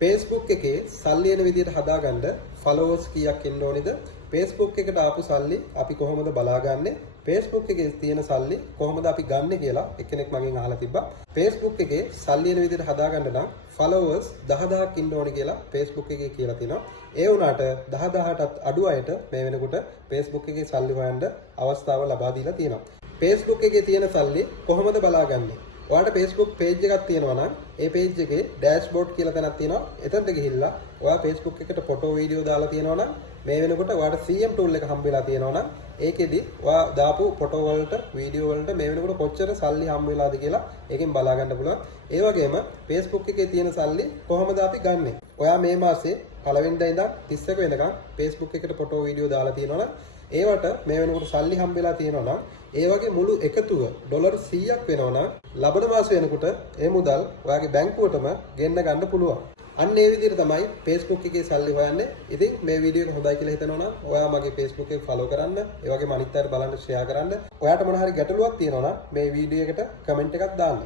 Facebook එකේ සල්ලි එන විදිහට හදාගන්න followers කීයක් ඉන්න ඕනේද? Facebook එකට ආපු සල්ලි අපි කොහොමද බලාගන්නේ? Facebook එකේ තියෙන සල්ලි කොහොමද අපි ගන්නෙ කියලා එක්කෙනෙක් මගෙන් අහලා තිබ්බා. Facebook එකේ සල්ලි එන විදිහට හදාගන්න නම් followers 10000ක් ඉන්න ඕනේ කියලා Facebook එකේ කියලා තියෙනවා. ඒ වුණාට 10000ටත් අඩු අයට මේ වෙනකොට Facebook එකේ සල්ලි හොයන්න අවස්ථාව ලබා දීලා තියෙනවා. Facebook එකේ තියෙන සල්ලි කොහොමද බලාගන්නේ? ඔයාලට Facebook page එකක් තියෙනවා නම් ඒ page එකේ dashboard කියලා තැනක් තියෙනවා. එතනට ගිහිල්ලා ඔයා Facebook එකට ෆොටෝ වීඩියෝ දාලා තියෙනවා නම් මේ වෙනකොට ඔයාලට CM tool එක හම්බෙලා තියෙනවා නම් ඒකෙදි ඔයා දාපු ෆොටෝ වලට වීඩියෝ වලට මේ වෙනකොට කොච්චර සල්ලි හම්බ වෙලාද කියලා ඒකෙන් බලා ගන්න පුළුවන්. ඒ වගේම Facebook එකේ තියෙන සල්ලි කොහොමද අපි ගන්නෙ? ඔයා මේ මාසේ පළවෙනිදා ඉඳන් 31 වෙනකම් Facebook එකට ෆොටෝ වීඩියෝ දාලා තියෙනවා නම් ඒවට මේ වෙනකොට සල්ලි හම්බෙලා තියෙනවා නම් ඒ වගේ මුළු එකතුව ඩොලර් 100ක් වෙනවා නම් ලබන මාසෙ වෙනකොට ඒ මුදල් ඔයාගේ බැංකුවටම ගෙන්න ගන්න පුළුවන්. අන්න ඒ විදිහට තමයි Facebook එකේ සල්ලි හොයන්නේ. ඉතින් මේ වීඩියෝ එක හොඳයි කියලා හිතනවා නම් ඔයා මගේ Facebook එක ෆලෝ කරන්න. ඒ වගේම අනිත් අයට බලන්න ෂෙයා කරන්න. ඔයාට මොන හරි ගැටලුවක් තියෙනවා නම් මේ වීඩියෝ එකට කමෙන්ට් එකක් දාන්න.